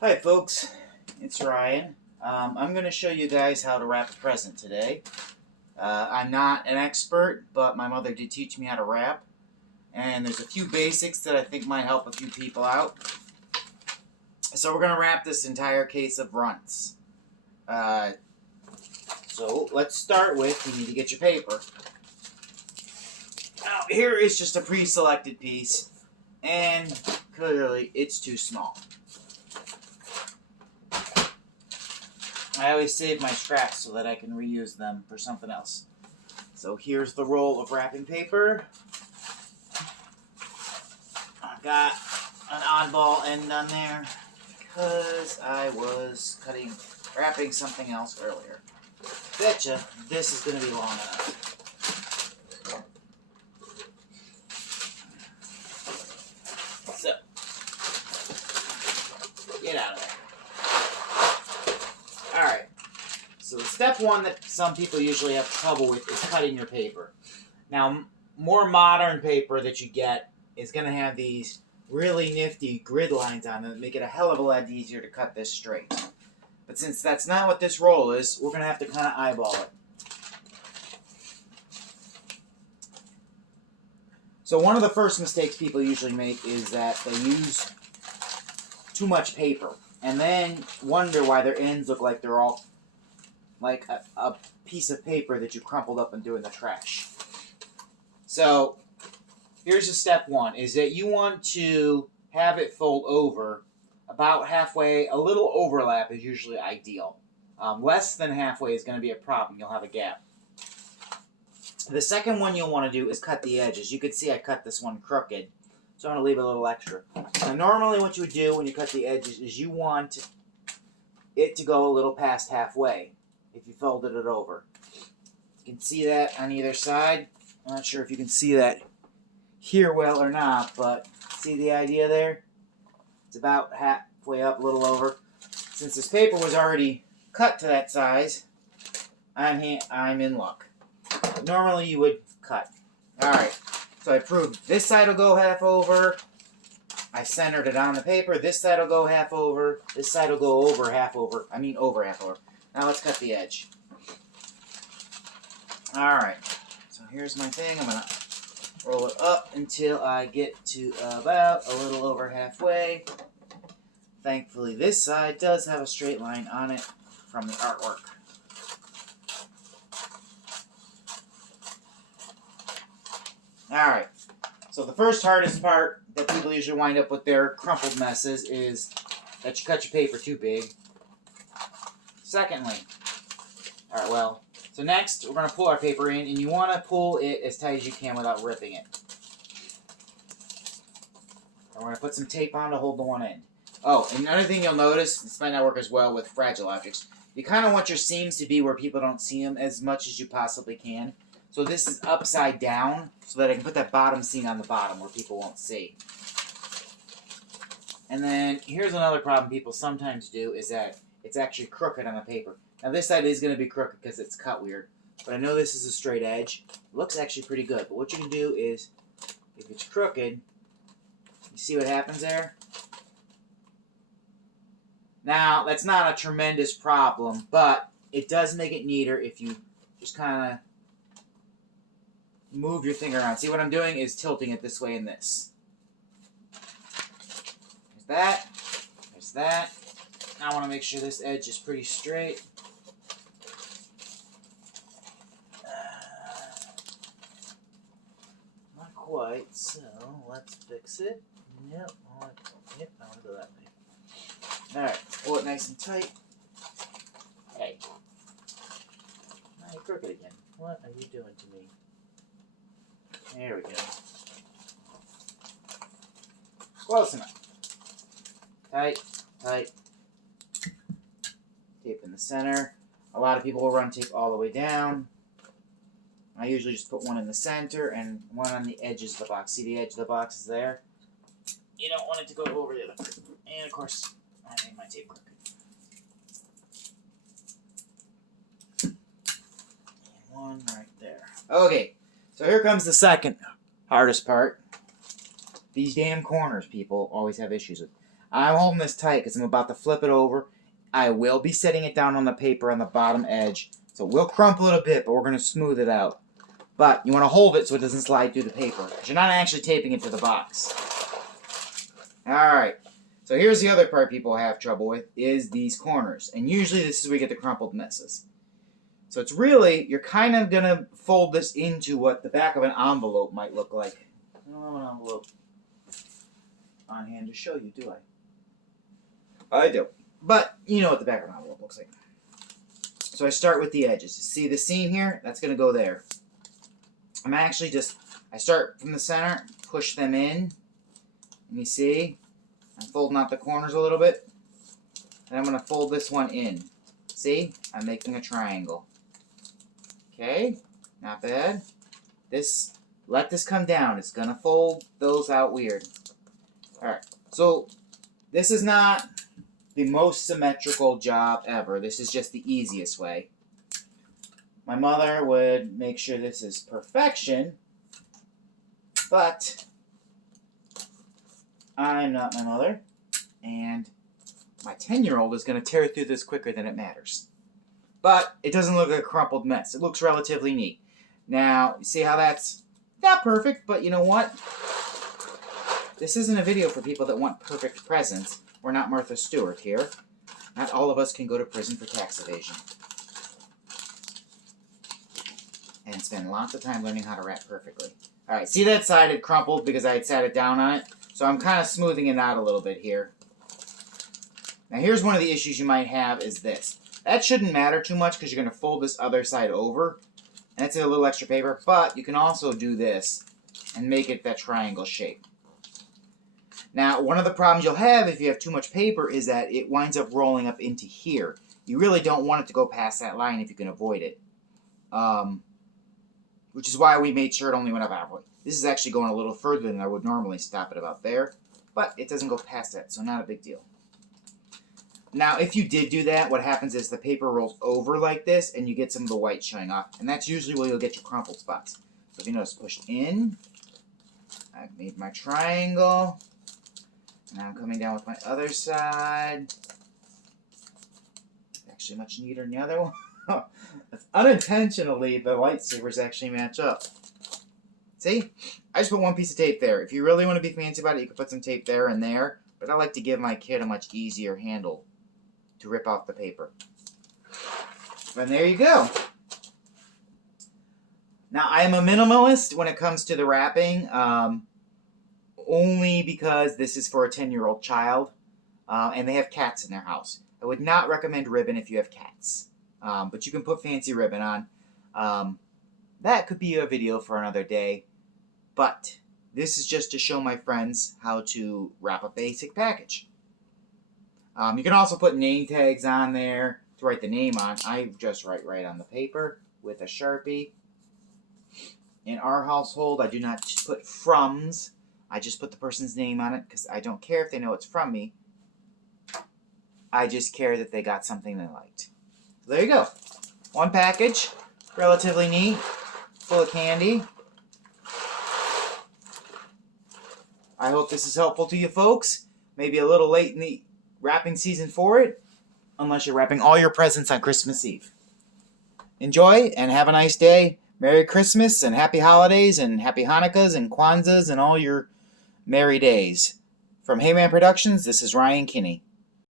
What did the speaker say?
Hi folks, it's Ryan. I'm going to show you guys how to wrap a present today. I'm not an expert, but my mother did teach me how to wrap. And there's a few basics that I think might help a few people out. So we're going to wrap this entire case of runts. So let's start with, you need to get your paper. Now here is just a pre-selected piece, and clearly it's too small. I always save my scraps so that I can reuse them for something else. So here's the roll of wrapping paper. I've got an oddball end on there because I was wrapping something else earlier. Betcha this is going to be long enough. So, get out of there. Alright, so step one that some people usually have trouble with is cutting your paper. Now, more modern paper that you get is going to have these really nifty grid lines on them that make it a hell of a lot easier to cut this straight. But since that's not what this roll is, we're going to have to kind of eyeball it. So one of the first mistakes people usually make is that they use too much paper and then wonder why their ends look like they're all like a piece of paper that you crumpled up and threw in the trash. So here's a step one, is that you want to have it fold over about halfway. A little overlap is usually ideal. Less than halfway is going to be a problem. You'll have a gap. The second one you'll want to do is cut the edges. You can see I cut this one crooked, so I'm going to leave a little extra. Now, normally what you would do when you cut the edges is you want it to go a little past halfway if you folded it over. You can see that on either side. I'm not sure if you can see that here well or not, but see the idea there? It's about halfway up, a little over. Since this paper was already cut to that size, I'm in luck. Normally you would cut. Alright, so I proved this side will go half over. I centered it on the paper. This side will go half over. This side will go over half over. I mean over half over. Now let's cut the edge. Alright, so here's my thing. I'm going to roll it up until I get to about a little over halfway. Thankfully, this side does have a straight line on it from the artwork. Alright, so the first hardest part that people usually wind up with their crumpled messes is that you cut your paper too big. Secondly, so next we're going to pull our paper in, and you want to pull it as tight as you can without ripping it. And we're going to put some tape on to hold the one end. Oh, and another thing you'll notice, this might not work as well with fragile objects, you kind of want your seams to be where people don't see them as much as you possibly can. So this is upside down, so that I can put that bottom seam on the bottom where people won't see. And then here's another problem people sometimes do, is that it's actually crooked on the paper. Now this side is going to be crooked because it's cut weird, but I know this is a straight edge. It looks actually pretty good, but what you can do is, if it's crooked, you see what happens there? Now, that's not a tremendous problem, but it does make it neater if you just kind of move your finger around. See what I'm doing is tilting it this way and this. There's that. There's that. Now I want to make sure this edge is pretty straight. Not quite, so let's fix it. Yep, I want to go that way. Alright, pull it nice and tight. Hey. Now you're crooked again. What are you doing to me? There we go. Close enough. Tight, tight. Tape in the center. A lot of people will run tape all the way down. I usually just put one in the center and one on the edges of the box. See the edge of the box is there? You don't want it to go over the other. And of course, I made my tape crooked. And one right there. Okay, so here comes the second hardest part. These damn corners people always have issues with. I'm holding this tight because I'm about to flip it over. I will be setting it down on the paper on the bottom edge. So it will crumple it a bit, but we're going to smooth it out. But you want to hold it so it doesn't slide through the paper, because you're not actually taping it to the box. Alright, so here's the other part people have trouble with, is these corners. And usually this is where we get the crumpled messes. So it's really, you're kind of going to fold this into what the back of an envelope might look like. I don't have an envelope on hand to show you, do I? I do. But you know what the back of an envelope looks like. So I start with the edges. See the seam here? That's going to go there. I'm actually I start from the center, push them in. And you see, I'm folding out the corners a little bit. And I'm going to fold this one in. See? I'm making a triangle. Okay? Not bad. Let this come down. It's going to fold those out weird. Alright. So, this is not the most symmetrical job ever. This is just the easiest way. My mother would make sure this is perfection, but I'm not my mother, and my 10-year-old is going to tear through this quicker than it matters. But it doesn't look like a crumpled mess. It looks relatively neat. Now, you see how that's not perfect, but you know what? This isn't a video for people that want perfect presents. We're not Martha Stewart here. Not all of us can go to prison for tax evasion. And spend lots of time learning how to wrap perfectly. Alright, see that side had crumpled because I had sat it down on it? So I'm kind of smoothing it out a little bit here. Now here's one of the issues you might have is this. That shouldn't matter too much because you're going to fold this other side over. And that's a little extra paper, but you can also do this and make it that triangle shape. Now, one of the problems you'll have if you have too much paper is that it winds up rolling up into here. You really don't want it to go past that line if you can avoid it. Which is why we made sure it only went up halfway. This is actually going a little further than I would normally stop it about there. But it doesn't go past that, so not a big deal. Now, if you did do that, what happens is the paper rolls over like this, and you get some of the white showing off. And that's usually where you'll get your crumpled spots. So if you notice, push in. I've made my triangle. Now I'm coming down with my other side. Actually much neater than the other one. Unintentionally, the lightsabers actually match up. See? I just put one piece of tape there. If you really want to be fancy about it, you can put some tape there and there. But I like to give my kid a much easier handle to rip off the paper. And there you go. Now, I am a minimalist when it comes to the wrapping. Only because this is for a 10-year-old child. And they have cats in their house. I would not recommend ribbon if you have cats. But you can put fancy ribbon on. That could be a video for another day. But this is just to show my friends how to wrap a basic package. You can also put name tags on there to write the name on. I just write right on the paper with a Sharpie. In our household, I do not put froms. I just put the person's name on it because I don't care if they know it's from me. I just care that they got something they liked. So there you go. One package, relatively neat, full of candy. I hope this is helpful to you folks. Maybe a little late in the wrapping season for it, unless you're wrapping all your presents on Christmas Eve. Enjoy and have a nice day. Merry Christmas and Happy Holidays and Happy Hanukkahs and Kwanzas and all your merry days. From Heyman Productions, this is Ryan Kinney.